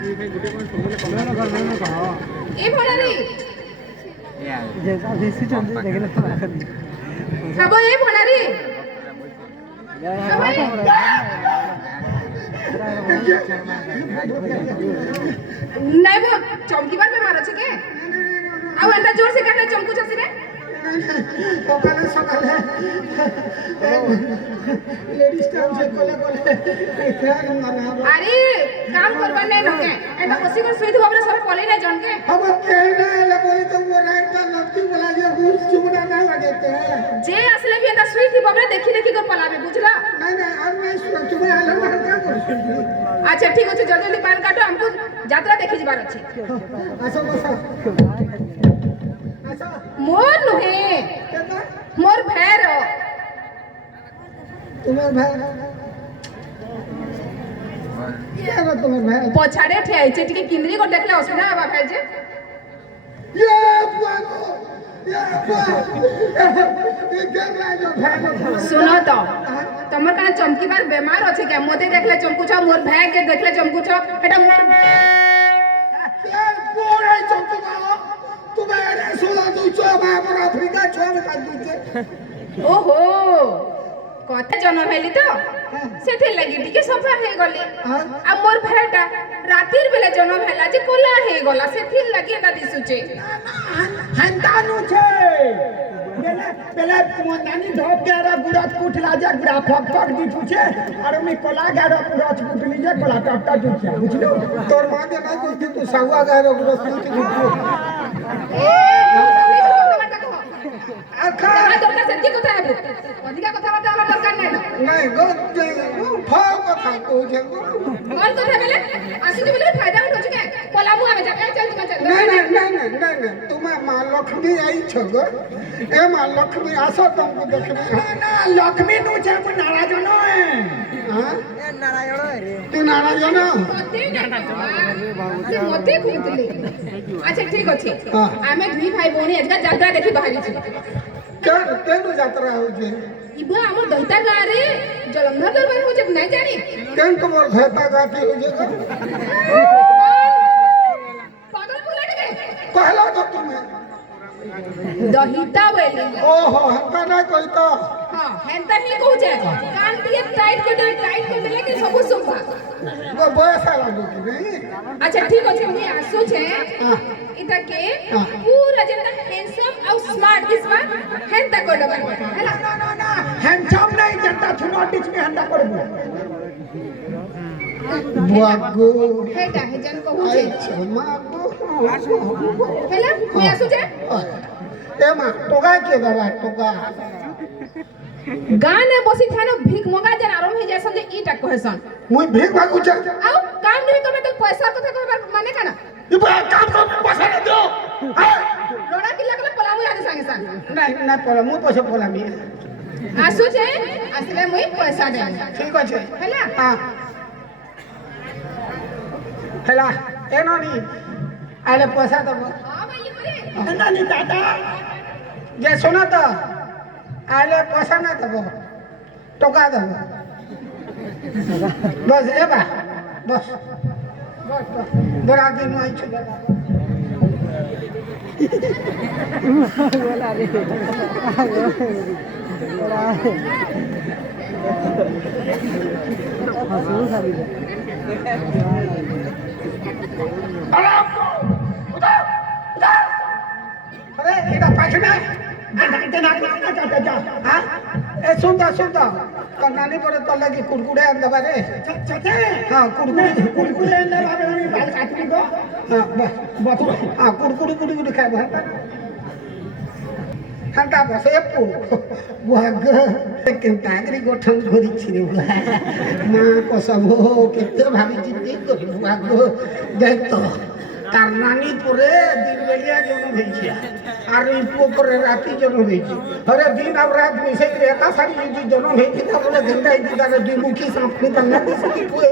ए भणारी जैसा देसी चंदी देखने तो अब ए भणारी नहीं वो चमकी बार में मारो छे के अब एंता जोर से काटे चमकू छसी रे সকালে সকালে লেডিস টাইম से कोले कोले अरे काम करबा नहीं नके एंता बसी कर सुई धोबरे सब पले नहीं जन के अब कहना ले बोली तो वो राइट का नक्की बोला जे भूल चुमना ना लगे ते जे असले भी एंता सुई थी बबरे देखी देखी कर पलावे बुझला नहीं नहीं अब मैं तुम्हें आलो ना क्या करूं अच्छा ठीक है जल्दी जल्दी बाल काटो हमको यात्रा देखी जबार अछि आसो बसा मोर नुहे केता मोर भैर तुम्हारे भाई क्या है तुम्हारे भाई पछाड़े ठे आइछे टिके किंदरी को देखले असुविधा हवा भाई जे ये बाबू ये कर रहा जो भाई सुनो तो तमर काना चमकी बार बीमार अछि के मोते देखले चमकू छ मोर भाई के देखले चमकू छ एटा मोर ये बोल रही चमका तुम्हें सोला दूचो बाबर अफ्रीका छोड़ का दूचे ओहो कते जन्म हेली तो सेथे लगी टिके सफा हे गले आ मोर भाईटा रातिर बेले जन्म हेला जे कोला हे गला सेथे लगी एटा दिसुचे हंतानु छे बेले नानी ढोप गेरा गुड़ात कुठला जा गुड़ा फक फक दी छुचे और मी कोला गेरा पुराच कुटली जे कोला टपटा जुछिया बुझलो तोर मां के ना कुछ तू सवा गेरा गुड़ात कुटली आखा दरकार से की কথা হেবু অধিকা কথা বার্তা আমার দরকার নাই না नहीं गो फाव কথা কইছে कौन কথা বেলে আসি যে বেলে फायदा उठो छके पलामु आवे जा चल तुम चल नहीं तुम्हें मां लक्ष्मी आई छगो ए मां लक्ष्मी आसो तुमको देखबे ना लक्ष्मी नु छे को नाराज न है हां ए नारायण रे तू नारायण मते कहतले अच्छा ठीक अछि आमे दुई भाई बहनी एजका यात्रा देखि बाहरी छी क्या केनु यात्रा हो जे इबा हमर दहिता गां रे जलंधर दरबार हो जे नहीं जानी केन तुमर धैता गाती हो जे पागल बुलाटे के कहला तो तुम्हें दहिता बेले ओहो हंता ना कोई तो हां हेंता ही कहू जे कान दिए टाइट कर देले कि सब सोफा वो बयसा लागो कि नहीं अच्छा ठीक अछि मुई आसु छे इता के पूरा जनता हैंडसम और स्मार्ट दिस बार हेंता कर दबा हैला ना हैंडसम नहीं जनता थुनो डिच में हंता करबो बुआगो हेटा हे जन कहू छे मागो हैला मुई आसु छे ए मां टोगा के बाबा टोगा गाने बसी थानो भीख मंगा जन आराम हे जैसन जे ईटा कहसन मुई भीख मागू छ आउ काम नहीं करबे तो पैसा कथा कहबा माने काना ई बा काम कर पैसा न दो लोड़ा किला कले पलामु याद संगे संग नहीं पला मुई पैसा पला मी आसु छे असले मुई पैसा दे ठीक अछि हैला हां हैला ए नानी आले पैसा दबो हां भाई करे नानी दादा जे सुना तो आले पैसा ना दबो टोका दबो बस ए बा बस बड़ा दिन आई छ बोला रे बोला हंसू सारी अरे एटा पाछना हां ए सुनता कन्नानी पर तो लगी कुरकुरे अंदर रे चचे हां कुरकुरे अंदर बाबे हम बाल काटनी को हां बस हां कुरकुरे खाए बा हंता बस ए पु बुआग केनता करी गोठन धरी छिरे मां को सब केते भाभी चिंती करी बुआग देख तो करनानी पुरे दिन बेलिया जन्म होइछिया आर ई पुरे राती जन्म होइछि अरे दिन और रात मिसे एका सारी जी जन्म होइछि त बोले गंगा ई दादा दुई मुखी सांप निकल ना सकी पुए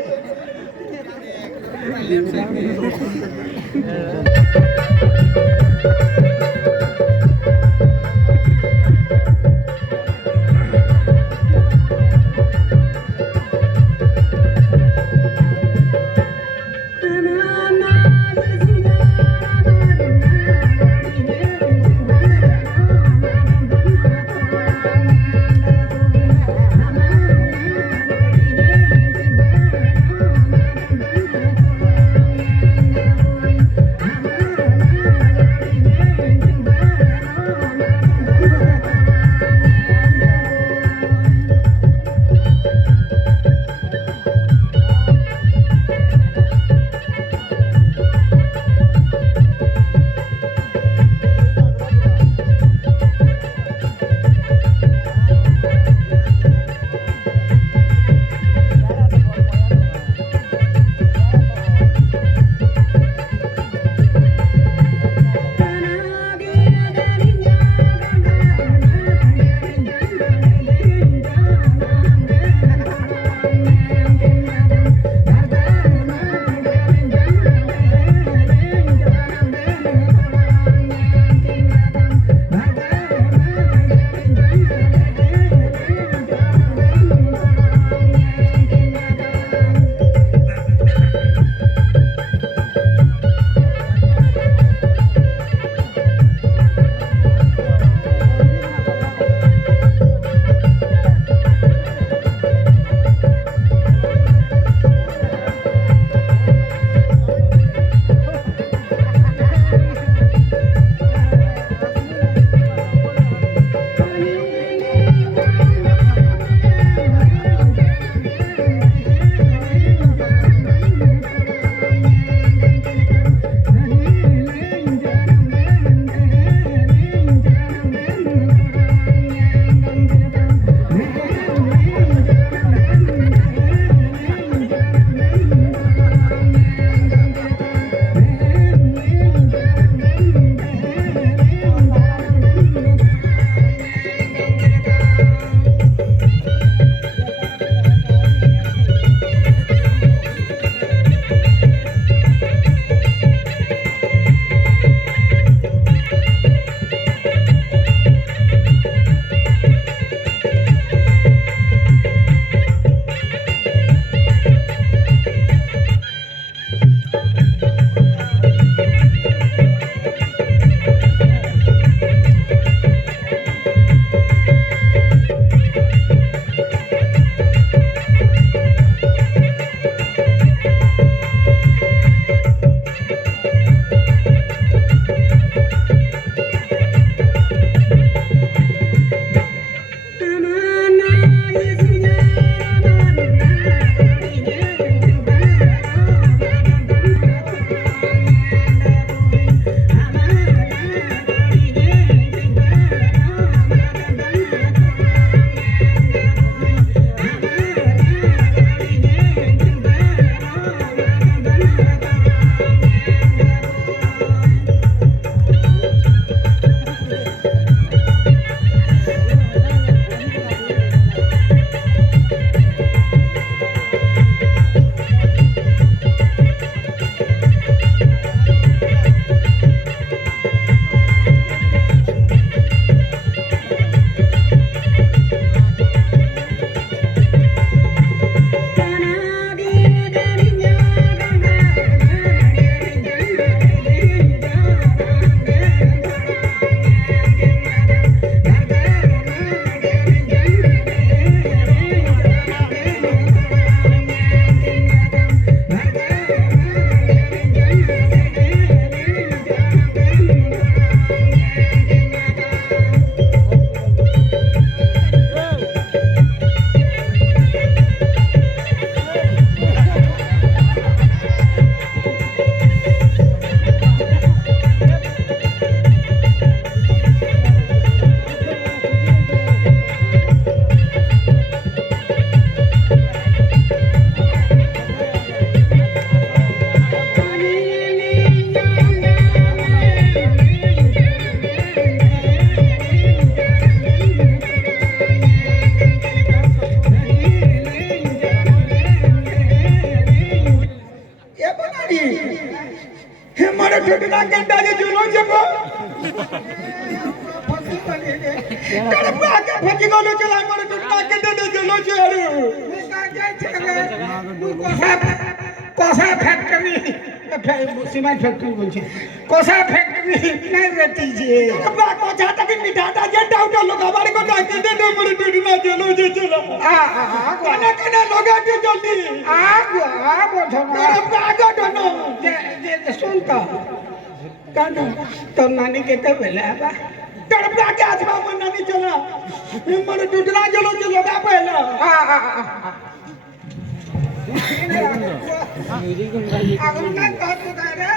बनाड़ी हे मारे टुटना गंडा जे जुलो जबो कड़प आके फटी गलो चला मारे टुटना गंडा जे जुलो चलो का जाय छे कोसा फैक्ट्री सीमेंट फैक्ट्री बोलछे कोसा फैक्ट्री नहीं रहती जे बा कोसा तक मिठाता जे डाउटा लोग हमारे को डाके दे दो मारे टुटना जुलो जे चला कने कने लोग आके जल्दी आ बोझो कड़प आगे दोनो जे सुन तो कानो तो नानी के तो बेला बा कड़प आके आजमा मन नानी चला मारे टुटना जुलो चलो बा पहला आगम ना बात बता रे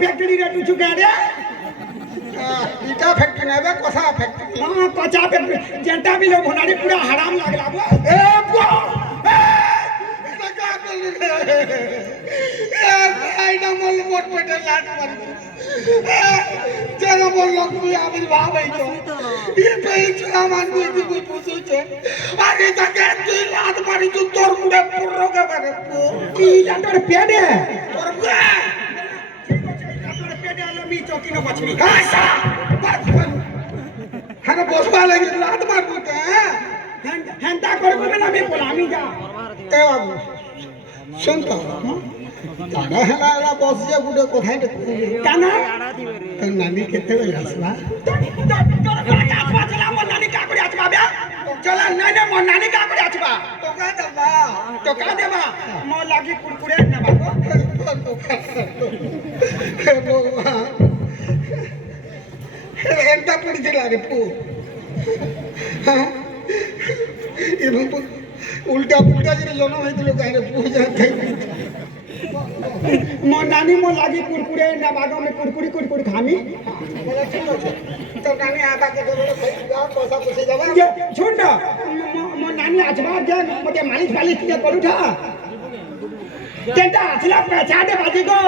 फैक्ट्री रे तुझु गाड़िया ईटा फैक्ट्री ने बे कोसा फैक्ट्री हां कोसा फैक्ट्री जेंटा भी लो भनाड़ी पूरा हराम लागला बो ए बो का कर ए आईना मोल मोट पेटे लाट मार चलो मोल लोग भी आविर्भाव है तो ये पे सामान कोई पूछे छे आगे जाके तू लात मारी तू तोर मुड़े पुरो के बारे की लाटर पेडे तोर मुड़े मी चौकी न पछमी कासा हने बसवा लगी लात मार देते हैं हंता कर को ना मैं बोलामी जा ए बाबू सुन तो ताड़ा हला बस जे गुडे कोथाय काना तो नानी केते बेला आसबा आसबा चला मन नानी का करे आसबा बे चला नहीं नहीं मन नानी का करे आसबा तो का देबा मो लागी कुरकुरे न बाको ಎಂತ ಪುಡಿದಿಲ್ಲ ಪೂ उल्टा पुल्टा जरे जन्म होइतिलो काहे पूजा थाई मो नानी मो लागी कुरकुरे ना बागो में कुरकुरी कुरकुरी खामी बोले ठीक আছে तो नानी आधा के बोले भाई जा पैसा पूछे जावा ये छोड़ ना मो नानी आजमा दे मते मालिश मालिश के करू था केटा आछला पैसा दे बाजी को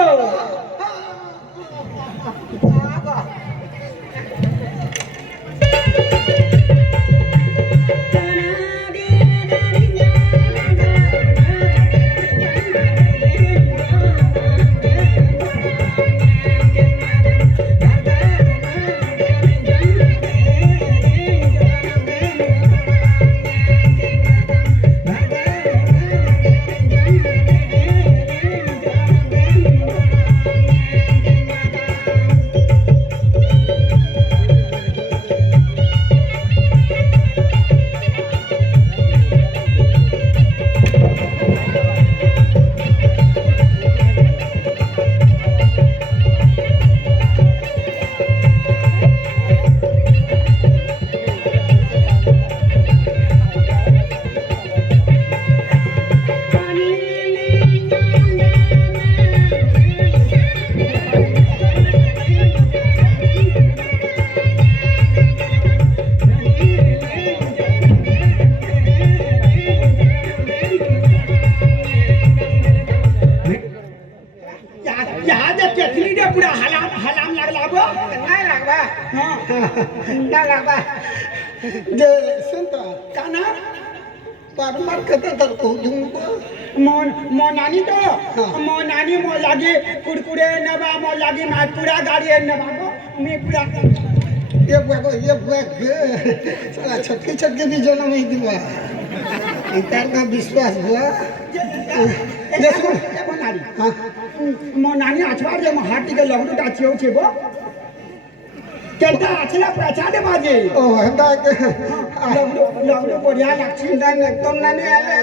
ନା ନା ବା ଯେ ଶୁଣ କାନା ବାରମ୍ବାର କେତେ ଥର କହୁଛୁ ମୋ ନାନୀ ତ ମୋ ନାନୀ ମୋ ଲାଗି କୁଡ଼କୁଡ଼େ ନେବା ମୋ ଲାଗି ମାଛୁଡ଼ା ଗାଡ଼ି ନେବା ମୁଇଁ ପୁରା ये बुआ साला छटके छटके भी जन्म ही दिवा इतर का विश्वास हुआ ମୋ ନାନୀ ଆଛବାର ଯେ ମୋ ହାତ ଟିକେ ଲଗଡ଼ୁଟା ଚିଉଛେ ବୋ କେନ୍ତା ଆସିଲା ପ୍ରଚାରେ ବାଜେ ओ हंदा के ଲଗଡ଼ୁ ବଢ଼ିଆ ଲାଗ୍ଛି तुम नानी आले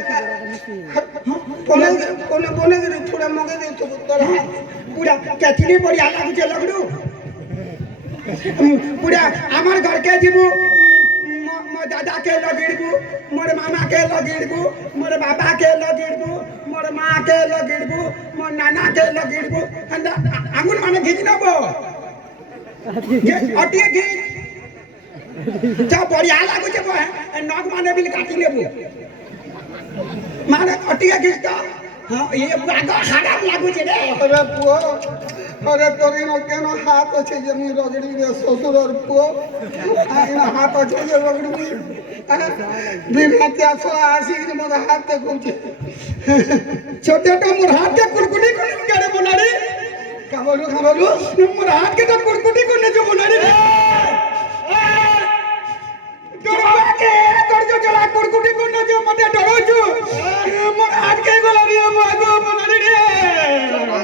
कोने कोने कोने के थोड़ा मगे दे तो तोरा पूरा केतली बढिया लाଗୁଛେ ଲଗଡ଼ୁ पूरा আমার ঘরকে ଯିବୁ ମୋ दादा के लगिड़बू मोर मामा के लगिड़बू मोर बाबा के लगिड़बू मोर माँ के लगिड़बू मोर नाना के लगिड़बू आंगुर माने घिच नबो अटिए घिच जा बढ़िया लागुछे बो नग माने बिल काटी लेबू माने अटिए घिच तो हाँ ये आग खराब लागुछे रे अरे पुओ अरे तोरी नो केनो हाथ अछि जे मी रगड़ी रे ससुर और पुओ आइना हाथ अछि जे रगड़ी मी बिना त्यासो आसी के मोर हाथ ते कुछ छोटे तो मोर हाथ के कुड़कुड़ी कोने करे बोनारी खाबलु मोर हाथ के तो कुड़कुड़ी कोने जो बोनारी डरवा के कर जो चला कुड़कुड़ी कोने जो मते डरो छु मोर हाथ के गोला रे मागो बोनारी रे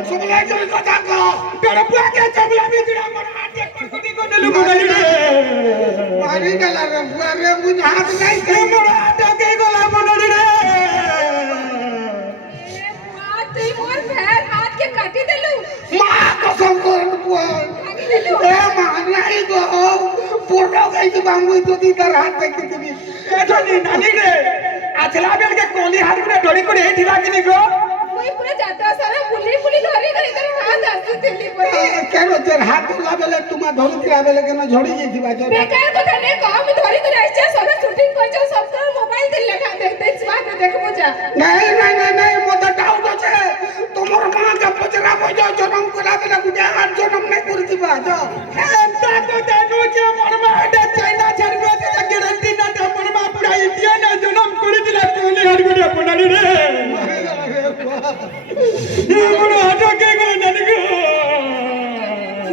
सुबला चल कथा को डरवा के चबला भी जुड़ा मोर हाथ के कुड़कुड़ी कोने लु बोनारी रे मारी गला रे बुआ रे मुझ हाथ नहीं ए मोर हाथ के गोला बोनारी रे তুই মোর ভের হাত के काटी देलु मां कसम कर बुआ काटी देलु ए मां नहीं गो पुरो गई कि बांगु तो दी तर हाथ पे कितनी एठो नी नानी रे आछला बेल के कोली हाथ गुडे डोरी कोडे हेठिला कि नी गो मुई पूरा यात्रा सारा बुली बुली धरी धरी तर हाथ आसु दिल्ली पर केनो तेर हाथ ला बेले तुमा धरि तिरा बेले केनो झड़ी जे दिबा जो बेकार কথা ने कम धरी धरी आइछे सब शूटिंग करछ सब तर मोबाइल दिल लेखा देखते बात देखबो जा नहीं मत डाउट আছে তোমার মা কে পচরা বজো জনম করা বেলে গুডা আর জনম নাই করে দিবা जो एंता तो जानू जे मरमा एटा चाइना छड़बे जे गारंटी ना त मरमा पूरा इंडिया ने जन्म करि दिला कोली हाथ गुडे बनाली रे ये मोर हाथ के गो नानी गो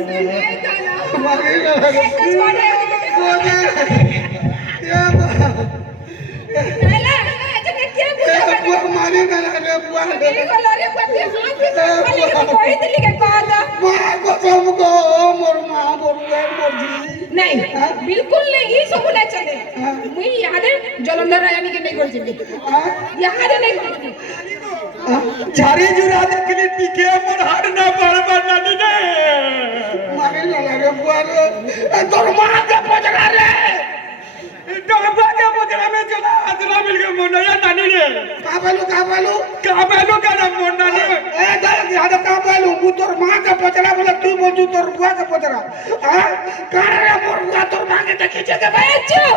ए गाना मारे कुछ बने ये नाला आज के क्या बुआ मारे ना रे बुआ ए गलो रे पति हाथ खाली के कोई दिल्ली के कह दो मां को सब को मोर मां मोर जी नहीं बिल्कुल नहीं ये सब नहीं चले मुई याद है जलंधर रानी के नहीं कर छी याद नहीं कर झारी जुरा देखली टिके मोर हाथ ना बार नानी ने मारे ना रे बुआ रे तोर मां के पजरा रे डरबा के बजरा में चला आजरा मिल के मोनया नानी रे का बोलू का मोन नानी ए दर याद का बोलू मु तोर मां के पजरा बोले तू बोलू तोर बुआ के पजरा हां का रे मोर बुआ तोर मां के देखि जे के चुप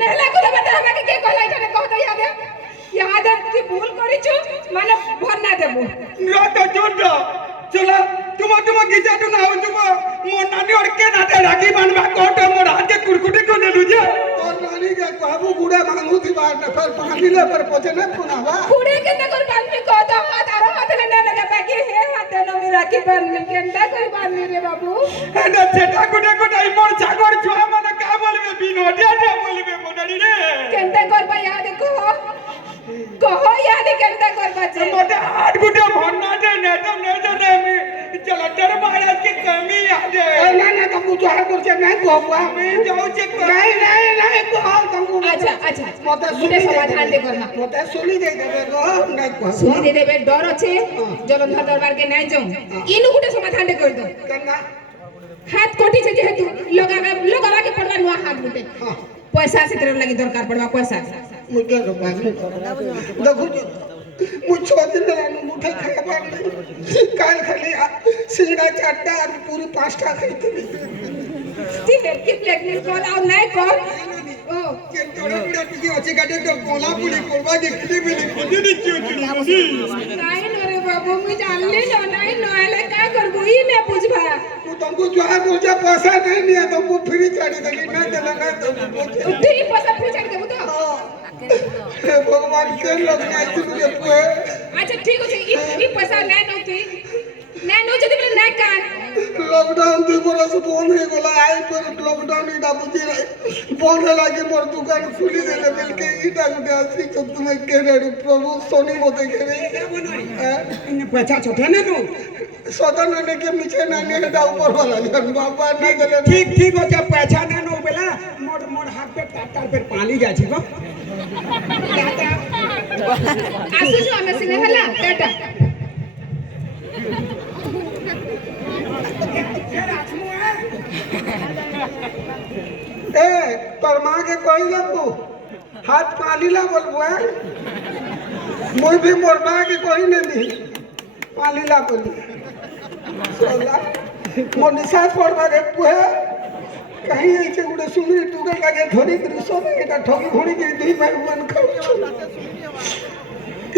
नेला को बता हमें के कहला इठाने कह दो याद है कि भूल करी छु माने भर ना देबो रो तो जोड़ चला तुम गिजा तो ना हो तुम मोर नानी और के नाते राखी बांधबा कोट मोर हाथ के कुड़कुटी को नेलु जे तोर नानी के कहबू गुड़े मांगू थी बार न फिर पानी ले पर पचे न पुनावा कुड़े के न कर बांध में कह दो हाथ आरो हाथ ले ना लगा बाकी हे हाथ न मी राखी बांध में केंदा कोई बांध रे बाबू एटा छेटा गुडे गुडे मोर छागोर छुआ माने का बोलबे बिनोडिया दे बोलबे मोनाली रे केंदा करबा याद कहो याद केंदा करबा छे मोटे हाथ गुडे भन्ना दे ने तो मी चला डर महाराज की कमी याद है ना तुमको जोर कर छे नहीं कहबा मैं जाऊ छे नहीं कहो तुमको अच्छा मते मुझे समाधान दे करना मते सुनी दे देबे गो नहीं कहबा सुनी दे देबे डर আছে जलंधर दरबार के नहीं जाऊं इनु गुटे समाधान दे कर दो कन्ना हाथ कोटी से जेहेतु लगावा के पड़वा नुआ हाथ गुटे पैसा से तेरे लगी दरकार पड़वा पैसा मुझे रो बात देखो मुझे दिन लानु मुठे खाया बार काल खाली सिंगड़ा चाटा और पूरी पांचटा खाई ठीक है कि प्लेट में कॉल आउट नहीं कॉल ओ के तोड़ा पुड़ा टिके अछि गाडे तो कोला पुड़ी करबा देखले बिले खुद नी चुचुनी नहीं नो रे बाबू मुझे जानले नो नहीं नो आले का करबो ई ने पूछबा तू तुमको जो है मुझे पैसा नहीं दिया तुमको फ्री चढ़ी देगी नहीं देना नहीं देना तू ही पैसा फ्री चढ़ देबू तो हे भगवान के लोग नहीं तुझे पुए अच्छा ठीक अछि ई पैसा नै नौती नै नो जदी बोले नै कान लॉकडाउन 2 बरस बंद हो गला आई पर लॉकडाउन इडा बुझी रही बंद लागी मोर दुकान खुली देले मिलके इटा गुटे आसी तो तुम्हें के रे प्रभु सोनी मते के रे इन पैसा छोटे ना नो सदन ने के नीचे ना ने डा ऊपर वाला जन बाबा नहीं देले ठीक हो जा पैसा ना नो बेला मोर मोर हाथ पे टाटर पे पानी जा छी गो आसु जो हमें सिने हला टाटा ए तोर मां के कोई ना तू हाथ पाली ला बोलबो मुई भी मोर मां के कोई नहीं पाली ला बोली सोला मोर निसास पड़वा रे पुए कहीं ऐसे गुडे सुंदरी टुगल लागे धोरी दृश्य में एटा ठगी घोड़ी के दुई भाई मन खाऊ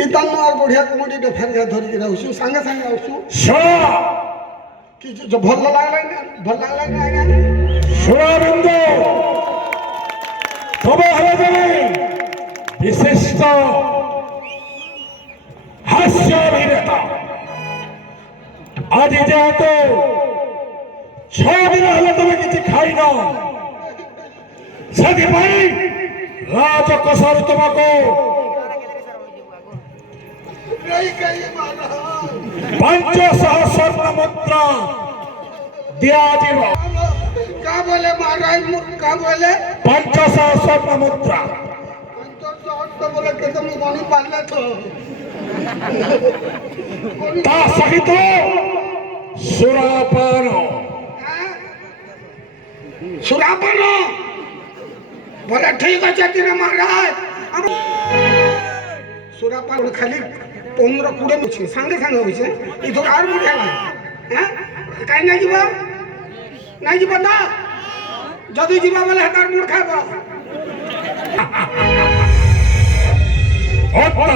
इतन और बढ़िया कमेडी डे फेर जा धोरी के रहू संगे संगे आउसु शो कि जो भल लागला ना शुभारंभ তবে হয়ে যাবে বিশিষ্ট হাস্য অভিনেতা আজ যেহেতু 6 দিন হলে তুমি কিছু খাই না ସେଥିପାଇଁ ରାଜକୋଷରୁ ତୁମକୁ नहीं कहीं मारा 500 ସ୍ୱର୍ଣ୍ଣ ମୁଦ୍ରା ଦିଆଯିବ का बोले महाराज का बोले 500 ସ୍ୱର୍ଣ୍ଣ ମୁଦ୍ରା तो बोले के तुम बनी पाले तो ତା ସହିତ ସୁରାପାନ सुरापन बोले ठीक है दिन महाराज सुरापन खाली 15-20 मुछे संगे संगे होई छे इधर आर मुठे हैं काई नहीं जीवा नहीं जीवा ना जदी जीवा बोले हतार मुर खाबो অত্যন্ত